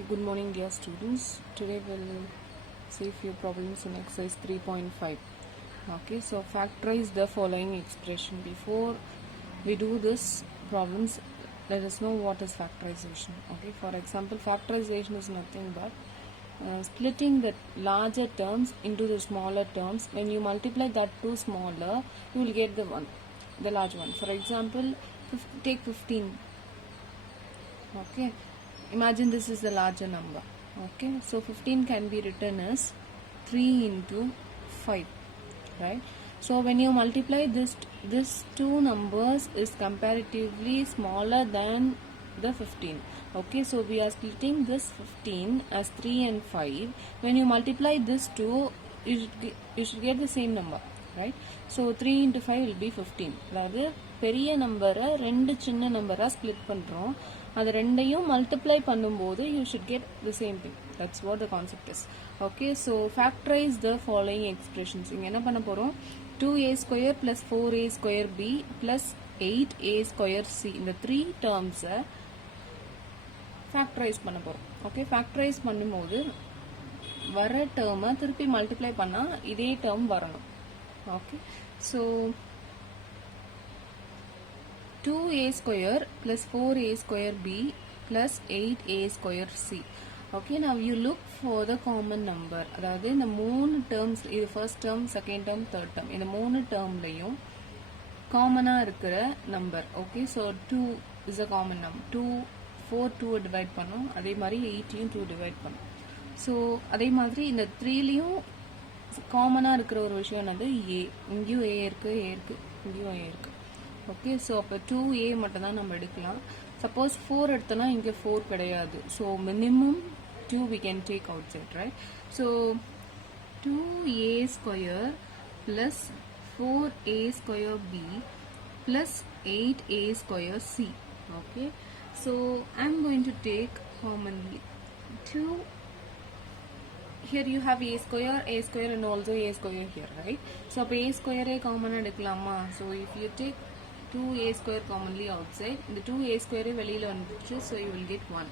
Okay, good morning dear students. Today we'll see few problems in exercise 3.5. Okay, so factorize the following expression. Before we do this problems, let us know what is factorization. Okay, for example, factorization is nothing but splitting the larger terms into the smaller terms. When you multiply that two smaller, you will get the large one. For example, take 15. Okay, imagine this is the larger number. Okay, so 15 can be written as 3 into 5, right? So when you multiply this two numbers is comparatively smaller than the 15. Okay, so we are splitting this 15 as 3 and 5. When you multiply this two, you should get the same number, right? So 3 into 5 will be 15. அதாவது பெரிய நம்பரை ரெண்டு சின்ன நம்பரா split பண்றோம். அது ரெண்டையும் multiply பண்ணும்போது you should get the same thing. That's what the concept is. Okay, so factorize the following expressions. இங்க என்ன பண்ண போறோம்? 2a square plus 4a square b plus 8a square c. இந்த 3 terms factorize பண்ண போறோம். Okay, factorize பண்ணும்போது வர term திருப்பி multiply பண்ணா இதே term வரணும். Okay, so 2a square plus 4a square b plus 8a square c. Okay, now you look for the common number. அதாவது இந்த மூணு terms, இது first term, second term, third term. இந்த மூணு termலையும் காமனா இருக்கிற number. Okay, so 2 is a common number. 2 divide பண்ணோம். அதே மாதிரி 8 2 divide பண்ணோம். So அதே மாதிரி இந்த 3லையும் காமனா இருக்கிற ஒரு விஷயம் என்னது a. இங்கேயும் a இருக்கு, இங்கேயும் a இருக்கு. Okay, so அப்போ 2a மட்டும் தான் நம்ம எடுக்கலாம். Suppose 4 எடுத்தனா இங்க 4 கிடையாது. So minimum 2 we can take outside, right? So 2a square plus 4a square b plus 8a square c. Okay, so I'm going to take commonly 2. Here you have a square and also a square here, right? So a square common எடுக்கலாமா? So if you take 2a square commonly outside, the 2a square வெளியில வந்துச்சு, so you will get 1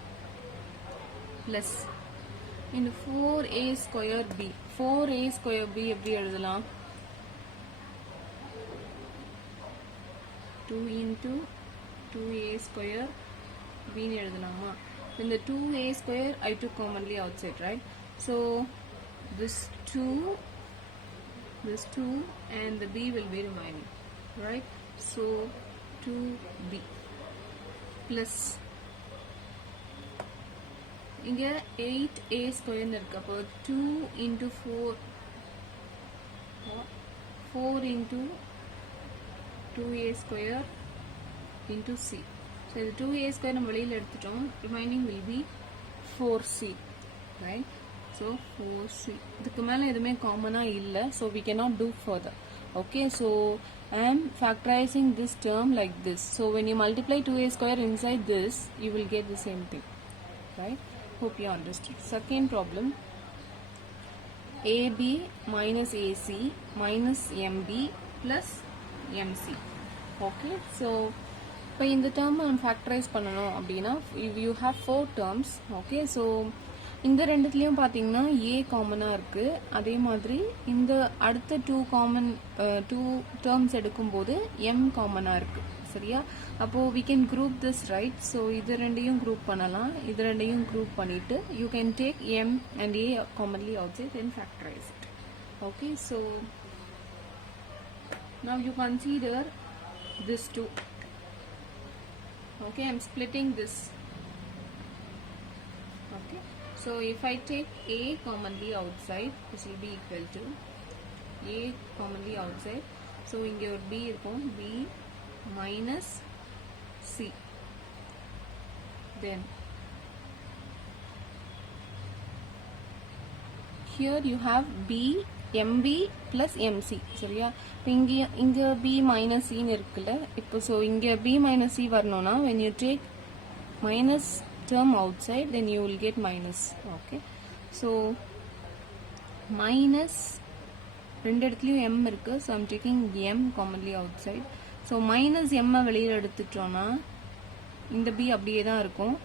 plus in 4a square b. 4a square b எப்படி எழுதலாம்? 2 into 2a square b னு எழுதலாமா? In the 2a square I took commonly outside, right? So this 2 and the b will be remaining, right? So 2b plus இங்க 8a square இருக்கு. அப்போ 2 into 4 into 2a square into c. So இது 2a square நம்ம வெளியில எடுத்துட்டோம். Remaining will be 4c, right? So 4c. இதுக்கு மேல எதுவுமே காமனா இல்ல. So we cannot do further. Okay, so I am factorizing this term like this. So when you multiply 2a square inside this, you will get the same thing, right? Hope you understood. Second problem, ab minus ac minus mb plus mc. Okay, so இப்போ இந்த term factorize பண்ணணும் அப்படின்னா you have 4 terms. Okay, so இந்த ரெண்டுத்துலயும் பாத்தீங்கன்னா a காமனா இருக்கு. அதே மாதிரி இந்த அடுத்த 2 terms எடுக்கும்போது m காமனா இருக்கு. சரியா? அப்போ we can group this, right? So இது ரெண்டையும் group பண்ணலாம். இது ரெண்டையும் group பண்ணிட்டு you can take m and a commonly outside and factorize it. Okay, so now you consider this 2. Okay, I'm splitting this. Okay, so if I take a commonly outside, this will be equal to a commonly outside. So இங்க ஒரு b இருக்கும், b minus c. Then here you have b mb plus mc. சரியா? இங்க b minus c னு இருக்குல்ல. இப்போ so இங்க b minus c வரணும்னா when you take minus term outside, then you will get minus. Okay, so minus ரெண்டு இடத்துலயும் m இருக்கு. So I'm taking m commonly outside. So minus m வெளியில எடுத்துட்டோம்னா இந்த b அப்படியே தான் இருக்கும்.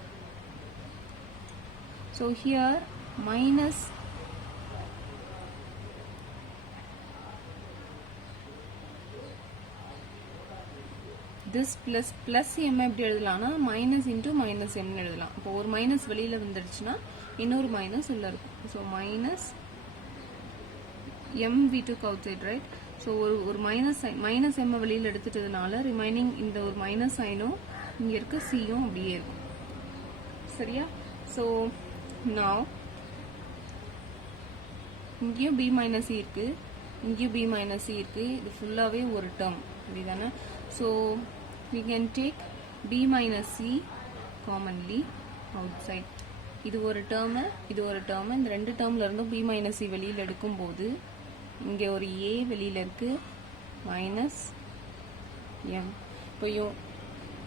So here minus this plus m எப்படி எழுதலாம்னா minus into minus m எழுதலாம். அப்போ ஒரு மைனஸ் வெளியில வந்துடுச்சுன்னா இன்னொரு மைனஸ் உள்ள இருக்கும். So minus m we took outside, right? So ஒரு மைனஸ் m வெளியில எடுத்துட்டதுனால ரிமைனிங் இந்த ஒரு மைனஸ் சைனும் இங்க இருக்க சியும் அப்படியே இருக்கும். சரியா? ஸோ now இங்கேயும் b minus c இருக்கு, இங்கேயும் b minus c இருக்கு. இது ஃபுல்லாவே ஒரு டேர்ம் அப்படிதானே? So we can take b minus c commonly outside. இது ஒரு டேர்ம், இது ஒரு டேர்ம். இந்த ரெண்டு டேர்ம்ல இருந்தும் b minus c வெளியில எடுக்கும்போது இங்கே ஒரு a வெளியில இருக்கு minus m. இப்போயும்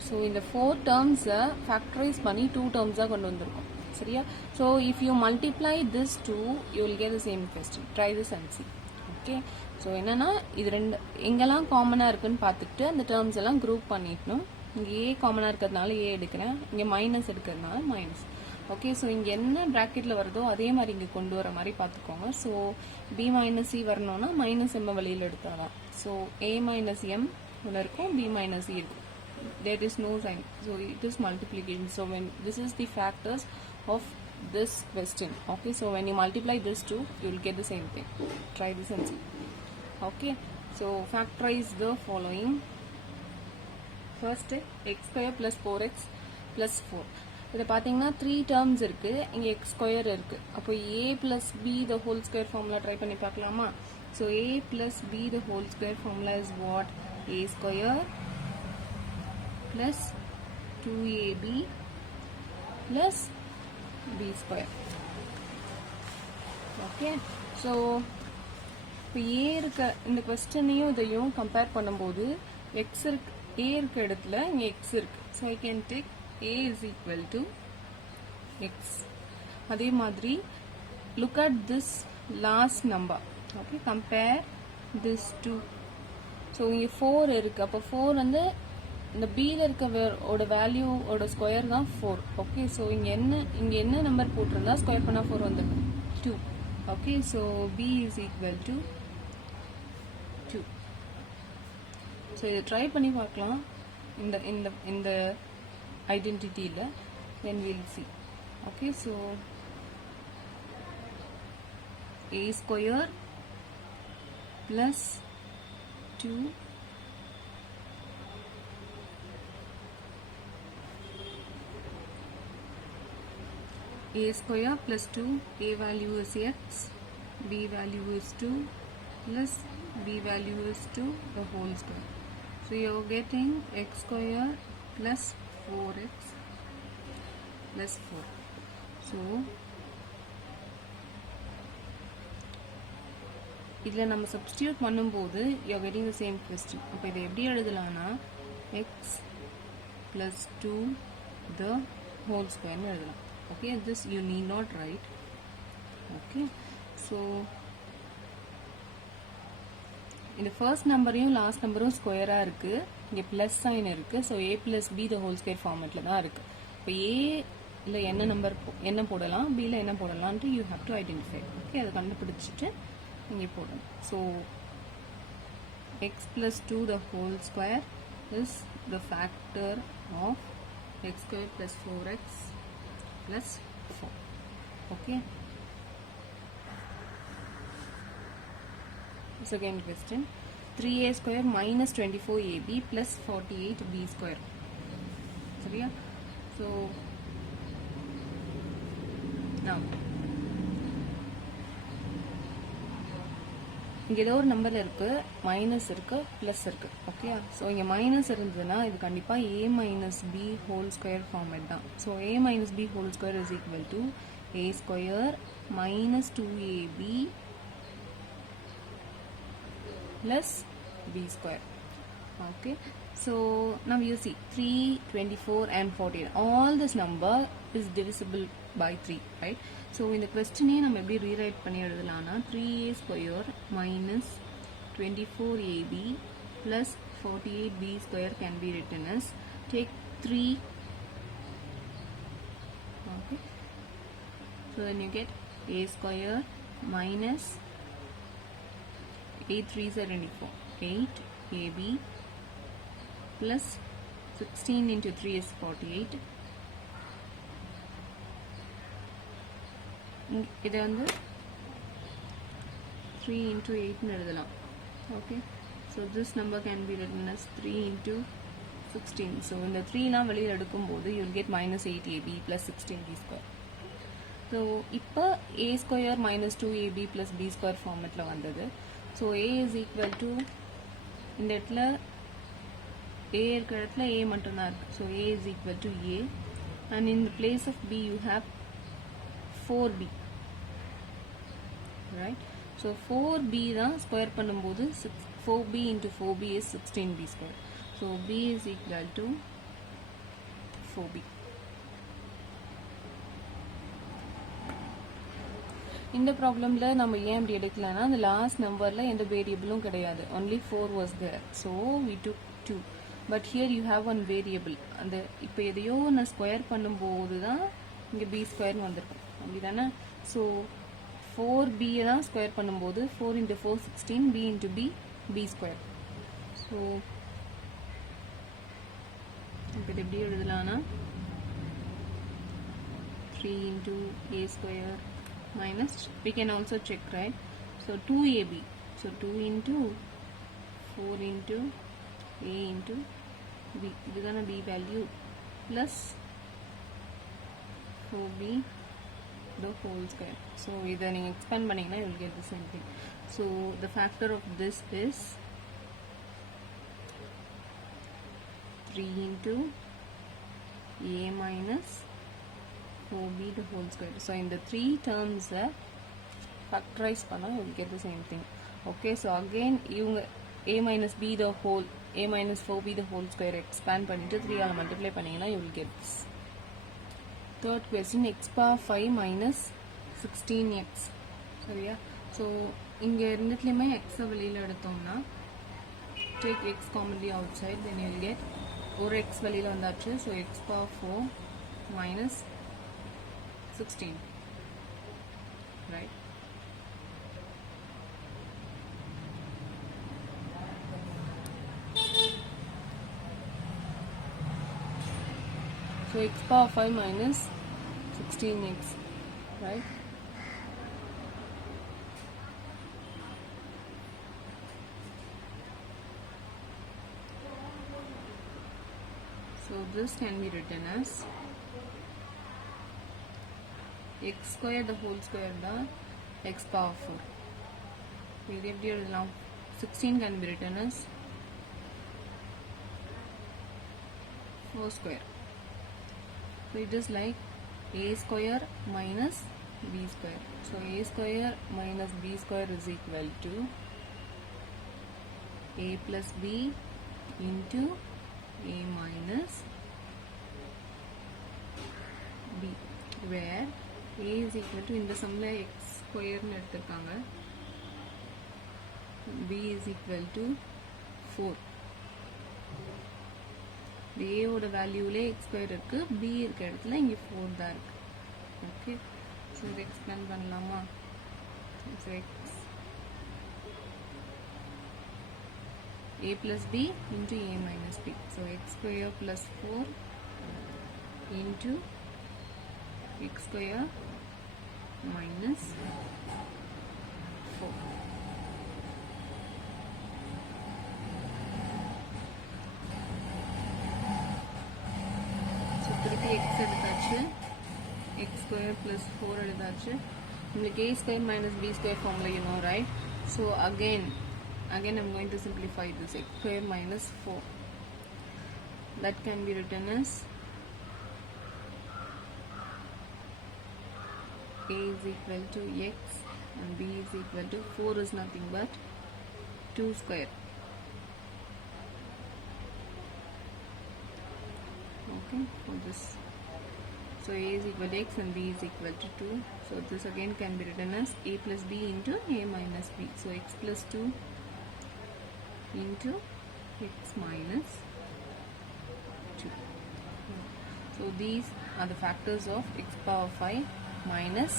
ஸோ இந்த 4 டேர்ம்ஸை ஃபேக்டரைஸ் பண்ணி 2 டேர்ம்ஸாக கொண்டு வந்திருக்கோம். சரியா? So if you multiply this 2 you will get the same question. Try this and C. Okay, so என்னன்னா இது ரெண்டு எங்கெல்லாம் காமனாக இருக்குன்னு பார்த்துட்டு அந்த டேர்ம்ஸ் எல்லாம் குரூப் பண்ணிக்கணும். இங்கே ஏ காமனாக இருக்கிறதுனால ஏ எடுக்கிறேன், இங்கே மைனஸ் எடுக்கிறதுனால மைனஸ். ஓகே, ஸோ இங்கே என்ன ப்ராக்கெட்டில் வருதோ அதே மாதிரி இங்கே கொண்டு வர மாதிரி பார்த்துக்கோங்க. ஸோ பி மைனஸ் சி வரணும்னா மைனஸ் எம் வெளியில் எடுத்தாதான். ஸோ ஏ மைனஸ் எம் ஒன்று இருக்கும், பி மைனஸ் சி இருக்கும். There is no sign, so it is multiplication. So when this is the factors of this question. Okay, so when you multiply this 2 you will get the same thing. Try this and see. Okay, so factorize the following. First x square plus 4x plus 4. இதை பார்த்தீங்கன்னா 3 terms இருக்கு, இங்கே x square இருக்கு. அப்போ a plus b the whole square formula try பண்ணி பார்க்கலாமா? So a plus b the whole square formula is what? a square plus 2ab plus b square. Okay, so இப்போ a இருக்க இந்த கொஸ்டினையும் இதையும் கம்பேர் பண்ணும்போது x இருக்கு, a இருக்க இடத்துல இங்கே x இருக்கு. So I can take a is equal to x. அதே மாதிரி look at this last number. Okay, compare this two. So இங்கே 4 இருக்கு. அப்போ 4 வந்து இந்த பியில் இருக்க வேல்யூ ஓட ஸ்கொயர் தான் 4. ஓகே, ஸோ இங்கே என்ன நம்பர் போட்டிருந்தா ஸ்கொயர் பண்ணால் 4 வந்துடும் 2. Okay, so b is equal to 2. So இதை ட்ரை பண்ணி பார்க்கலாம் இந்த இந்த இந்த ஐடென்டிட்டியில், then we'll see. Okay, so a square plus 2 a square plus 2, a value is x, b value is 2 plus b value is 2 the whole square. So you are getting x square plus 4x plus 4. So இதில் நம்ம substitute பண்ணும்போது you are getting the same question. அப்போ இதை எப்படி எழுதலாம்னா x plus 2 the whole square எழுதலாம். Okay, this you need not write. Okay, so இந்த first நம்பரையும் last நம்பரும் ஸ்கொயராக இருக்குது, இங்கே ப்ளஸ் சைன் இருக்குது. So a plus b the whole square ஃபார்மேட்டில் தான் இருக்குது. இப்போ ஏல என்ன போடலாம், பியில் என்ன போடலான்ட்டு you have to identify. Okay, அதை கண்டுபிடிச்சிட்டு இங்கே போடணும். So x plus 2 the whole square is the factor of x square plus 4x plus 4. Okay, second question, 3a square minus 24ab plus 48b square. சரியா? So now இங்கே ஏதோ ஒரு நம்பரில் இருக்குது, மைனஸ் இருக்குது, ப்ளஸ் இருக்குது. ஓகே, ஸோ இங்கே minus இருந்ததுன்னா இது கண்டிப்பாக a minus b whole square format தான். So a minus b whole square is equal to a square minus 2ab plus b square. Okay, so now you see 3, 24 and 48. All this number is divisible by 3, right? So in the question நம்ம எப்படி rewrite பண்ணி எழுதலாம்னா 3a square minus 24ab plus 48b square can be written as take 3. Okay, So then you get a square minus 8 3s are 24, 8 ab plus 16 into 3 is 48. இது வந்து 3 into 8 னு எழுதலாம். Okay, so this number can be written as 3 into 16. So இந்த 3 லாம் வெளியில் எடுக்கும்போது you will get minus 8ab plus 16b square. So இப்போ a square minus 2ab plus b square ஃபார்மெட்டில் வந்தது. So a is equal to இந்த இடத்துல a இருக்கிற இடத்துல a மட்டும்தான் இருக்கு. So a is equal to a and in the place of b you have 4b, right? So 4b தான் square பண்ணும்போது 4b into 4b is 16b square. So b is equal to 4b. இந்த ப்ராப்ளம்ல நம்ம ஏன் அப்படி எடுக்கலன்னா அந்த last நம்பர்ல எந்த வேரியபிளும் கிடையாது, only 4 was there, so we took 2. but here you have one variable. அந்த இப்போ எதையோ நான் ஸ்கொயர் பண்ணும்போது தான் இங்கே b ஸ்கொயர் வந்திருக்கும், அப்படிதானே? ஸோ 4b தான் ஸ்கொயர் பண்ணும்போது 4 into 4 16, b into b square. So இப்போ இது எப்படி எழுதலாம்னா 3 into a square minus, we can also check, right? So 2ab, so 2 into 4 into a into b, this is gonna be value plus 4b the whole square. So either you expand பண்ணீங்கன்னா you will get the same thing. So the factor of this is 3 into a minus 4b the whole square. So in the 3 terms factorize பண்ணா you will get the same thing. Okay, so again இவங்க a minus b the whole, a minus 4b the whole square expand பண்ணிட்டு 3 ஆல multiply பண்ணீங்கன்னா you will get this. Third question, x power 5 minus 16x. சரியா? So இங்க ரெண்டுத்துலயுமே x வெளியில எடுத்தோம்னா take x commonly outside, then you will get ஒரு x வெளியில வந்தாச்சு, so x power 4 minus 16, right? So x power 5 minus 16x, right? So this can be written as x square the whole square the x power 4. இது எப்படி எழுதலாம்? 16 can be written as 4 square. So it is like a square minus b square. So a square minus b square is equal to a plus b into a minus b, where a is equal to இந்த சம்ல x square னு எடுத்திருக்காங்க, b is equal to 4. a ஓட வேல்யூலே x square இருக்கு, b இருக்க இடத்துல இங்க 4 தான் இருக்கு. ஓகே, ஸோ இதை எக்ஸ்பிளைன் பண்ணலாமா? So x a plus b into a minus b. So x square plus 4 into x square minus 4. So திருப்பி x எடுத்தாச்சு, x square plus 4 எடுத்தாச்சு. உங்களுக்கு a square minus b square formula you know, right? So again I'm going to simplify this. X square minus 4, that can be written as a is equal to x and b is equal to 4 is nothing but 2 square. Okay, for this, so a is equal to x and b is equal to 2. So this again can be written as a plus b into a minus b. So x plus 2 into x minus 2. So these are the factors of x power 5 minus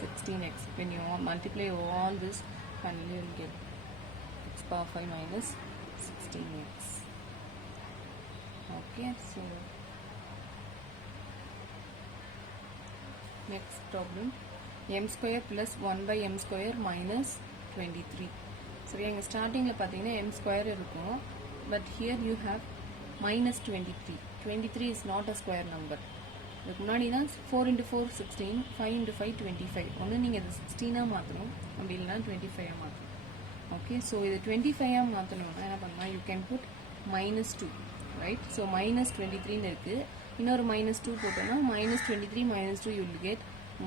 16x. When you multiply all this, finally you will get x power 5 minus 16x. Okay, so next problem, m square plus 1 by m square minus 23. So இங்க ஸ்டார்டிங்ல பாத்தீங்கன்னா m square இருக்கும், but here you have minus 23. 23 is not a square number. இதுக்கு முன்னாடி தான் 4 into 4 16, 5 into 5 25. ஒன்று நீங்கள் இது 16 மாற்றணும், அப்படி இல்லைனா 25 மாற்றணும். ஓகே, ஸோ இது 25 மாற்றணும்னா என்ன பண்ணலாம், you can put minus 2, right? So minus 23 இருக்குது, இன்னொரு minus 2 போட்டோம்னா minus 23 minus 2 you will get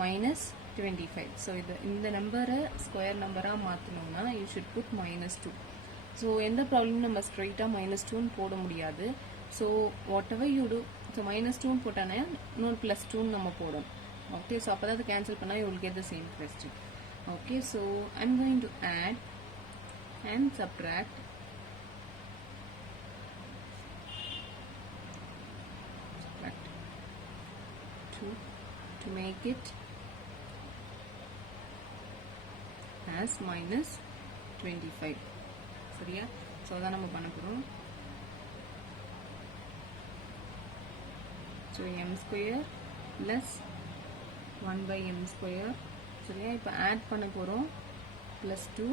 minus 25. So இது இந்த நம்பரை ஸ்கொயர் நம்பராக மாற்றணும்னா you should put minus 2. So எந்த ப்ராப்ளமும் நம்ம ஸ்ட்ரைட்டாக minus 2 போட முடியாது. So whatever you do, so minus 2 போட்டானே இன்னொரு plus 2 நம்ம போடும். ஓகே, ஸோ அப்போ தான் அது கேன்சல் பண்ணால் you will get the same question. Okay, so I'm going to add and subtract to make it as minus 25. சரியா? ஸோ அதான் நம்ம பண்ண போகிறோம். So m square plus 1 by m square. சரியா? இப்போ ஆட் பண்ண போகிறோம், ப்ளஸ் 2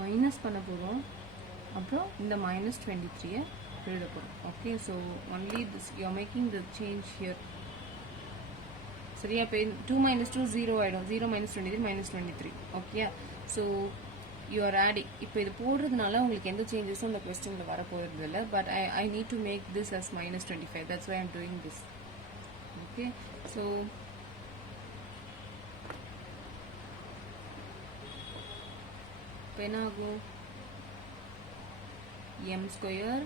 மைனஸ் பண்ண போகிறோம், அப்புறம் இந்த மைனஸ் 23 எழுத போகிறோம். Okay, so only this you are making the change here. சரியா? இப்போ 2 minus 2 0 ஆகிடும், 0 minus 23 minus 23. Okay, so you are adding. இப்போ இது போடுறதுனால உங்களுக்கு எந்த சேஞ்சஸும் இந்த கொஸ்டினில் வர போகிறது இல்லை, but I need to make this as minus 25. That's why I'm doing this. Okay, so இப்போ என்ன ஆகும், m square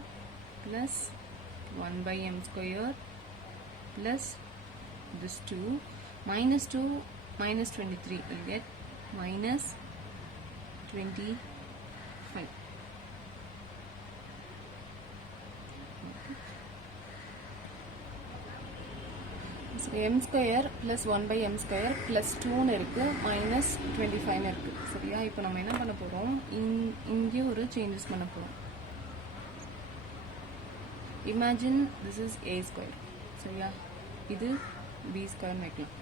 plus 1 by m square plus this 2 minus 2 minus 23 will get minus 25. So m square plus 1 by m square plus 2 இருக்கு, minus 25 இருக்கு. சரியா? இப்போ நம்ம என்ன பண்ண போறோம், இங்கே ஒரு changes பண்ண போறோம். Imagine this is a square. சரியா? இது b square வைக்கலாம்.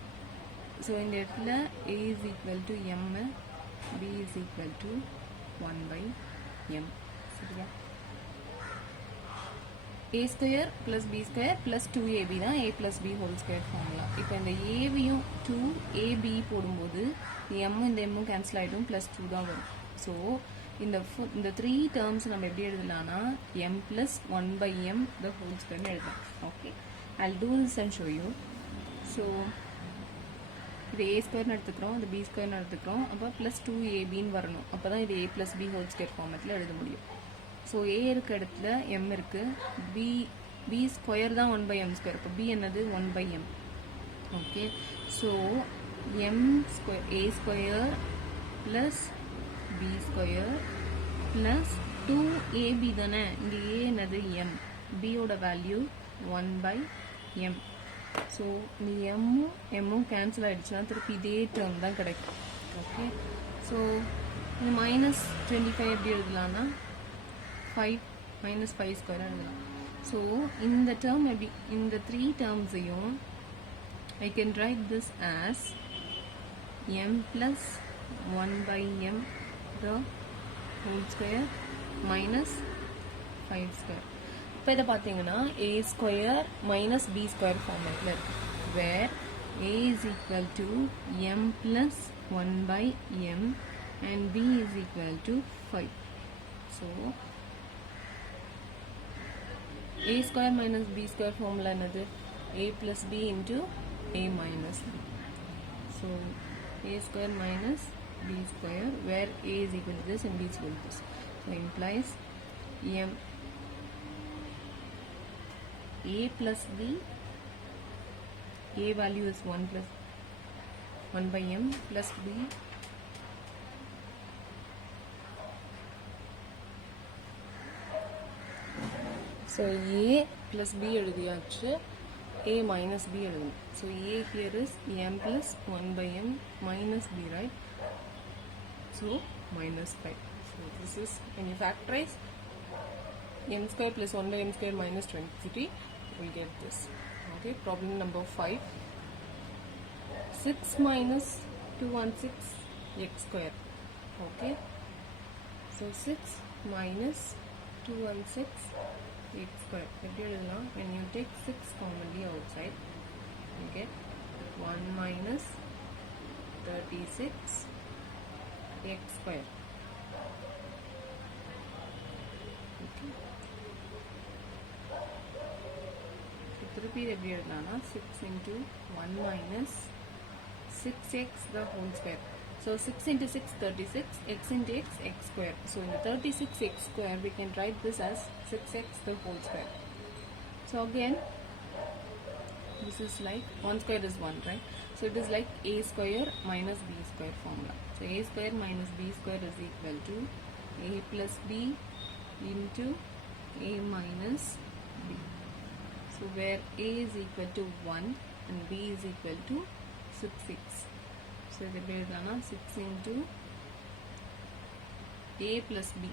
ஸோ இந்த இடத்துல a is equal to m, b is equal to 1 by m. சரியா? a square plus b square plus 2ab தான் a plus b whole square formula. இப்போ இந்த a-வையும் 2ab போடும்போது m இந்த m கேன்சல் ஆகிடும், plus 2 தான் வரும். ஸோ இந்த 3 டேர்ம்ஸ் நம்ம எப்படி எழுதலாம்னா m plus 1 by m the whole square எழுதலாம். Okay, I'll do this and show you. So இது a ஸ்கொயர்னு எடுத்துக்கிறோம், இது b ஸ்கொயர்னு எடுத்துக்கிறோம், அப்போ ப்ளஸ் 2ab வரணும். அப்போ தான் இது a plus b whole square ஃபார்மேட்டில் எழுத முடியும். ஸோ a இருக்க இடத்துல m இருக்குது, b ஸ்கொயர் தான் 1 by m ஸ்கொயர், இப்போ b என்னது 1 by m. Okay, so m square a square plus b square plus 2ab தானே, இங்கே a என்னது m, b ஓட வேல்யூ 1 by m. ஸோ இந்த எம்மும் கேன்சல் ஆகிடுச்சுன்னா திருப்பி இதே டேர்ம் தான் கிடைக்கும். ஓகே, ஸோ இந்த மைனஸ் 25 எப்படி எழுதலாம்னா 5 minus 5 ஸ்கொயர் எழுதலாம். ஸோ இந்த டேர்ம் எப்படி, இந்த 3 டேர்ம்ஸையும் I can write this as m plus 1 by m the whole square minus 5 square. இப்போ இதை பார்த்தீங்கன்னா a square minus b square ஃபார்மேட்டில் இருக்குது, வேர் a is equal to m plus 1 by m and b is equal to 5. So a square minus b square formula என்னது, a plus b into a minus b. So a square minus b square, where a is equal to this and b is equal to this. So implies m a plus b, a value is 1 plus 1 by m plus b so a plus b எழுதியாச்சு. a minus b எழுதணும். So a here is m plus 1 by m minus b, right? So minus 5. So this is when you factorize m square plus 1 by m square minus 23, you will get this. Okay, problem number 5. 6 minus 216 x square. Okay, so 6 minus 216 x square. When you take 6 commonly outside, you get 1 minus 36 x square. Okay. So repeat every 6 into 1 minus 6x the whole square. So 6 into 6, 36, x into x, x square. So in the 36x square, we can write this as 6x the whole square. So again, this is like 1 square is 1, right? So it is like a square minus b square formula. So a square minus b square is equal to a plus b into a minus b. So where a is equal to 1 and b is equal to 6x. So the base 6 into a plus b.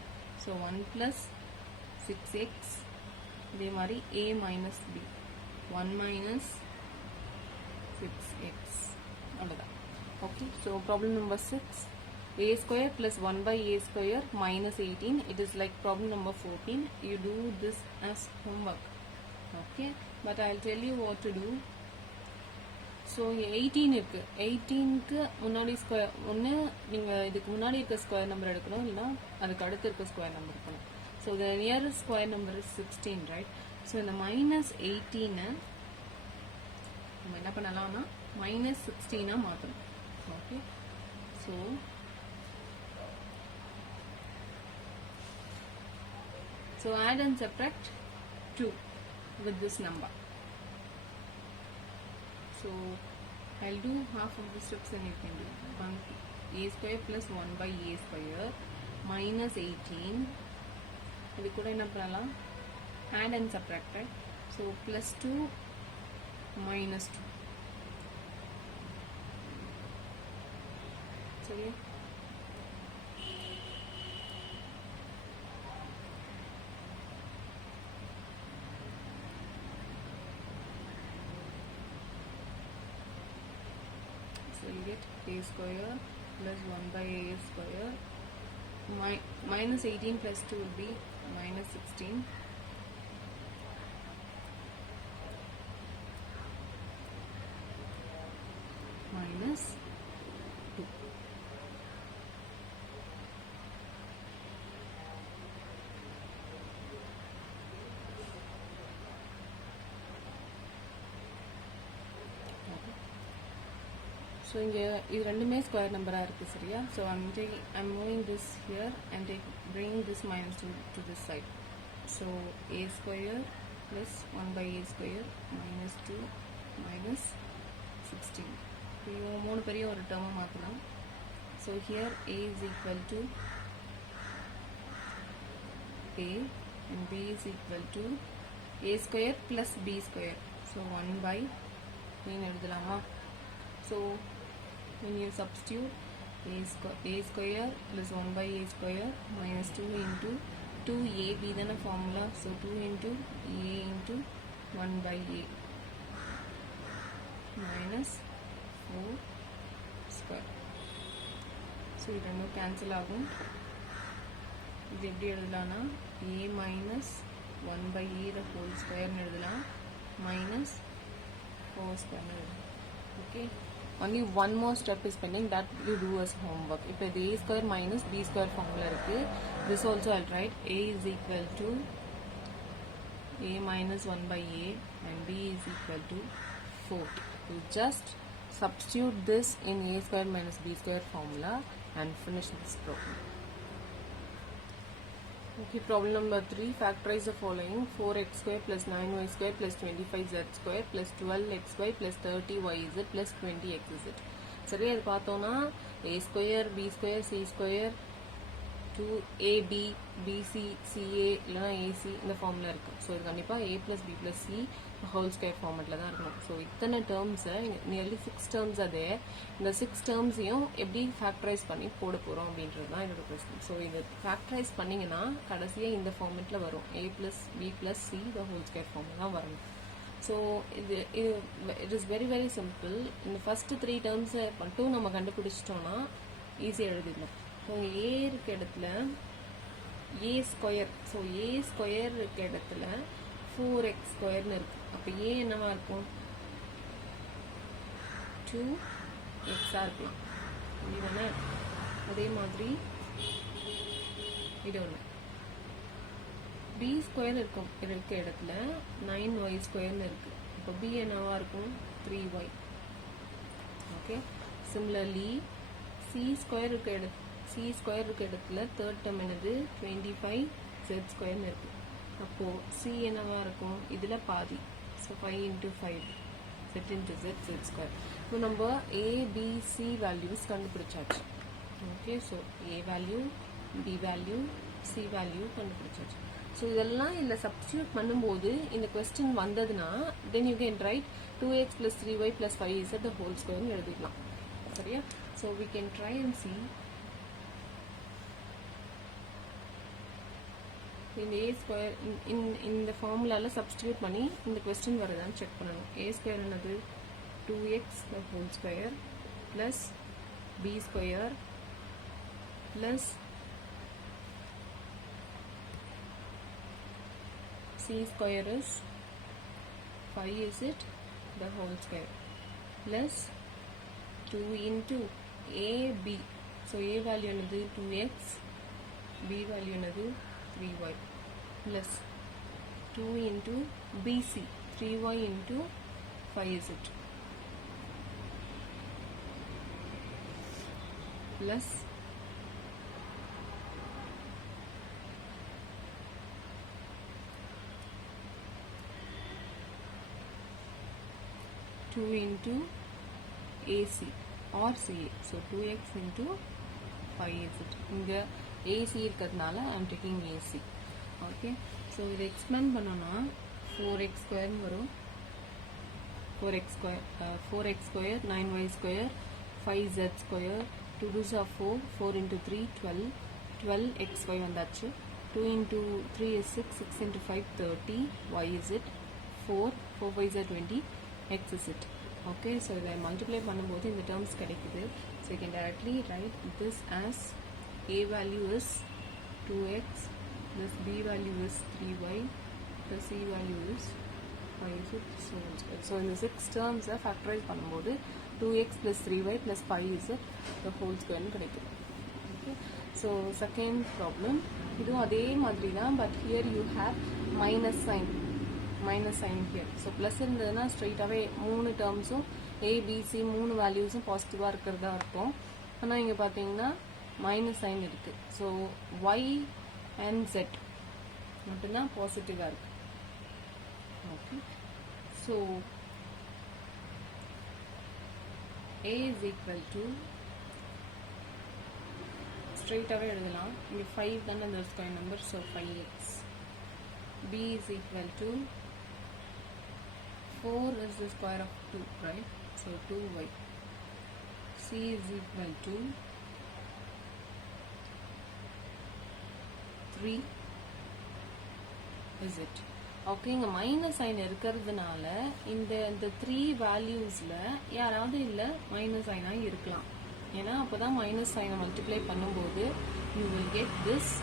So 1 plus 6x. They mari a minus b. 1 minus 6x. Okay. So problem number 6. A square plus 1 by a square minus 18. It is like problem number 14. You do this as homework. Okay. But I'll tell you what to do. So 18 இருக்குது. 18க்கு முன்னாடி square ஒன்று நீங்கள் இதுக்கு முன்னாடி இருக்க square number எடுக்கணும், இல்லைனா அதுக்கு அடுத்து இருக்க ஸ்கொயர் நம்பர் எடுக்கணும். So the nearest square number is 16, right? So இந்த மைனஸ் 18 நம்ம என்ன பண்ணலாம்னா மைனஸ் 16 மாற்றணும். Okay, so add and subtract 2 with this number. So I'll do half of the steps and you can do a square plus 1 by a square minus 18. இது கூட என்ன பண்ணலாம், add and subtract, right? So plus 2 minus 2. சரியா? So you get a square plus 1 by a square minus 18 plus 2 will be minus 16 minus 2. So இங்கே இது ரெண்டுமே square நம்பராக இருக்குது, சரியா? So I'm moving this here and bringing this minus 2 to this side. So a square plus 1 by a square minus 2 minus 16. இவங்க மூணு பெரிய ஒரு டேர்மை மாற்றலாம். So here a is equal to a and b is equal to a square plus b square. So 1 by எழுதலாமா? So when you substitute a square plus 1 by a square minus 2 into 2ab then a formula. So 2 into a into 1 by a minus 4 square. So இது ரெண்டும் cancel ஆகும். இது எப்படி எழுதலாம்னா a minus 1 by a the whole square எழுதலாம் minus 4 square எழுதலாம். Okay, only one more step is pending, that you do as homework. If the a square minus b square formula irukku, this also I'll write a is equal to a minus 1 by a and b is equal to 4. You just substitute this in a square minus b square formula and finish this problem. Okay, problem number 3. Factorize the following: 4x square plus 9y square plus 25z square plus 12xy plus 30yz plus 20xz. சரி, அது பார்த்தோன்னா a square b square c square 2ab bc ca இல்லைனா ac இந்த ஃபார்மில் இருக்குது. So இது கண்டிப்பாக a + b + c whole square ஃபார்மெட்டில் தான் இருக்கணும். ஸோ இத்தனை டேர்ம்ஸை நியர்லி 6 டேர்ம்ஸ் அதே இந்த 6 டேர்ம்ஸையும் எப்படி ஃபேக்டரைஸ் பண்ணி போட போகிறோம் அப்படின்றது தான் என்னோட கொஸ்டின். ஸோ இது ஃபேக்டரைஸ் பண்ணிங்கன்னா கடைசியாக இந்த ஃபார்மெட்டில் வரும் a + b + c the whole square ஃபார்மில் தான் வரணும். So it is very very simple. இந்த ஃபஸ்ட்டு 3 டேர்ம்ஸை மட்டும் நம்ம கண்டுபிடிச்சிட்டோன்னா ஈஸியாக எழுதிடலாம். ஸோ ஏ இருக்க இடத்துல ஏ ஸ்கொயர், ஸோ ஏ ஸ்கொயர் இருக்க இடத்துல 4x² இருக்கு. அப்போ ஏ என்னவா இருக்கும்? 2x இருக்கலாம். இதுதானே? அதே மாதிரி இது ஒன்று பி ஸ்கொயர் இருக்கும் இருக்க இடத்துல 9y² இருக்கு. இப்போ பி என்னவா இருக்கும்? 3y. Okay. Similarly C square இருக்க இடத்துல தேர்ட் டேர்ம் என்னது? 25z² இருக்கு. அப்போ சி என்னவா இருக்கும்? இதுல பாதி. So 5 × 5 z × z². இப்போ நம்ம ABC வேல்யூஸ் கண்டுபிடிச்சாச்சு. Okay. So A value, B value, C value கண்டுபிடிச்சாச்சு. ஸோ இதெல்லாம் இதில் சப்ஸ்டியூட் பண்ணும்போது இந்த கொஸ்டின் வந்ததுன்னா then you can write 2x + 3y + 5z the whole square எழுதிக்கலாம். சரியா? So we can try and see. இந்த a ஸ்கொயர் இந்த ஃபார்முலாவில் சப்ஸ்டியூட் பண்ணி இந்த கொஸ்டின் வருதான்னு செக் பண்ணணும். a² என்னது? 2x the whole square plus b square plus c square is 5 is it the whole square plus 2 into ab. so a value என்னது? 2x, b value என்னது? 3y plus 2 into bc 3y into 5 is it plus 2 into AC or CA. So 2x into 5 is it. இங்க AC இருக்கிறதுனால I am taking AC. Okay. So இதை explain பண்ணோம்னா 4x² வரும். 4x², 9y², 5z², 2 2s are 4, 4 into 3 12, 12xy வந்தாச்சு. 2 into 3 is 6, 6 into 5 30, y is it 4, 4 5 are 20, x is it. Okay, so இதை multiply பண்ணும்போது இந்த terms கிடைக்குது. So you can directly write this as a value is 2x plus b value is 3y plus c value is 5 is it. So in the 6 terms factorize பண்ணும்போது 2x plus 3y plus 5 is it the whole square கிடைக்குது. Okay, so second problem இதுவும் அதே மாதிரி தான், but here you have minus sign here. so plus இருந்ததுன்னா ஸ்ட்ரைட்டாகவே 3 டேர்ம்ஸும் a b c 3 வேல்யூஸும் பாசிட்டிவாக இருக்கிறதா இருக்கும். ஆனால் இங்கே பார்த்தீங்கன்னா மைனஸ் சைன் இருக்கு. ஸோ y and z மட்டும்தான் பாசிட்டிவாக இருக்கு. Okay, so a is equal to ஸ்ட்ரைட்டாகவே எழுதலாம். இங்கே 5 தானே அந்த square number, so 5x. b is equal to 4 is the square of 2, right? So 2y. c is equal to 3 is it. Okay, இங்கே minus sign இருக்கிறதுனால இந்த 3 வேல்யூஸில் யாராவது இல்லை மைனஸ் சைனாக இருக்கலாம். ஏன்னா அப்போ தான் மைனஸ் சைனை மல்டிப்ளை பண்ணும்போது you will get this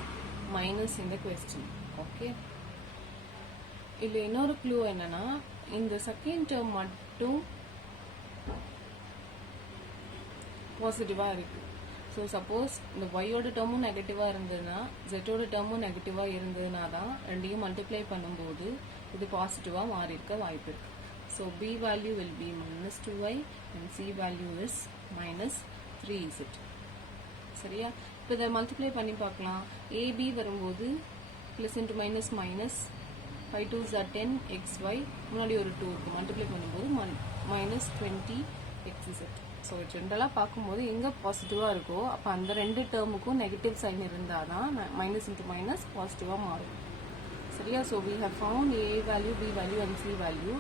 minus இந்த கொஸ்டின். ஓகே, இதில் இன்னொரு க்ளூ என்னன்னா இந்த செகண்ட் டேர்ம் மட்டும் பாசிட்டிவாக இருக்கு. ஸோ சப்போஸ் இந்த ஒய்யோட டேர்மும் நெகட்டிவாக இருந்ததுன்னா ஜெட்டோட டேர்மும் நெகட்டிவாக இருந்ததுனா தான் ரெண்டையும் மல்டிப்ளை பண்ணும்போது இது பாசிட்டிவாக மாறி இருக்க வாய்ப்பு இருக்கு. So b value will be -2y and c value is -3 is it. சரியா? இப்போ இதை மல்டிப்ளை பண்ணி பார்க்கலாம். ab வரும்போது plus into minus minus 5 2s are 10 xy முன்னாடி ஒரு 2 இருக்கு, மல்டிப்ளை பண்ணும்போது -20 x is it. ஸோ ஜென்ரலாக பார்க்கும்போது எங்கே பாசிட்டிவாக இருக்கோ அப்போ அந்த ரெண்டு டேர்முக்கும் நெகட்டிவ் சைன் இருந்தால் தான் மைனஸ் இன்ட்டு மைனஸ் பாசிட்டிவாக மாறும். சரியா? So we have found a value, b value and c value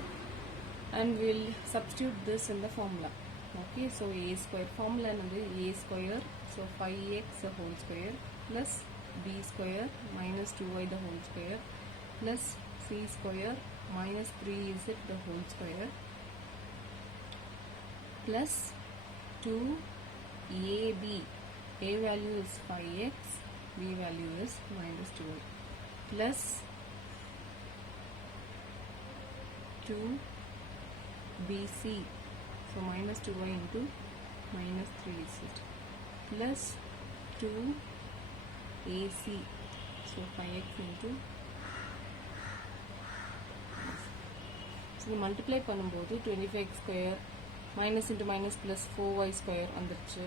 and we'll substitute this in the formula. Okay, so a square formula வந்து a square, so 5x the whole square plus b square minus 2y the whole square plus c square minus 3z the whole square plus 2ab, a value is 5x, b value is minus 2y plus 2bc, so minus 2y into minus 3z plus 2ac, so 5x into, so multiply பண்ணும்போது 25x square minus into minus plus 4y square வந்துருச்சு.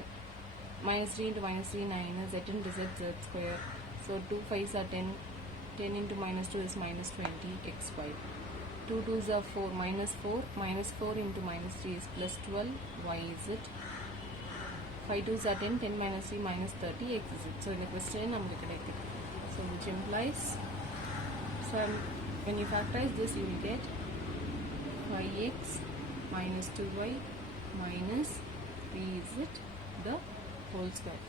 minus 3 into minus 3 9, z into z, z square, so 2 5s are 10, 10 into minus 2 is minus 20 x square, 2 2s are 4, minus 4 into minus 3 is plus 12 y z, 5 2s are 10, 10 minus 3 minus 30 x z. So in the question நமக்கு கிடைக்குது. So which implies, so when you factorize this you will get 5x minus 2y minus 3z the whole square.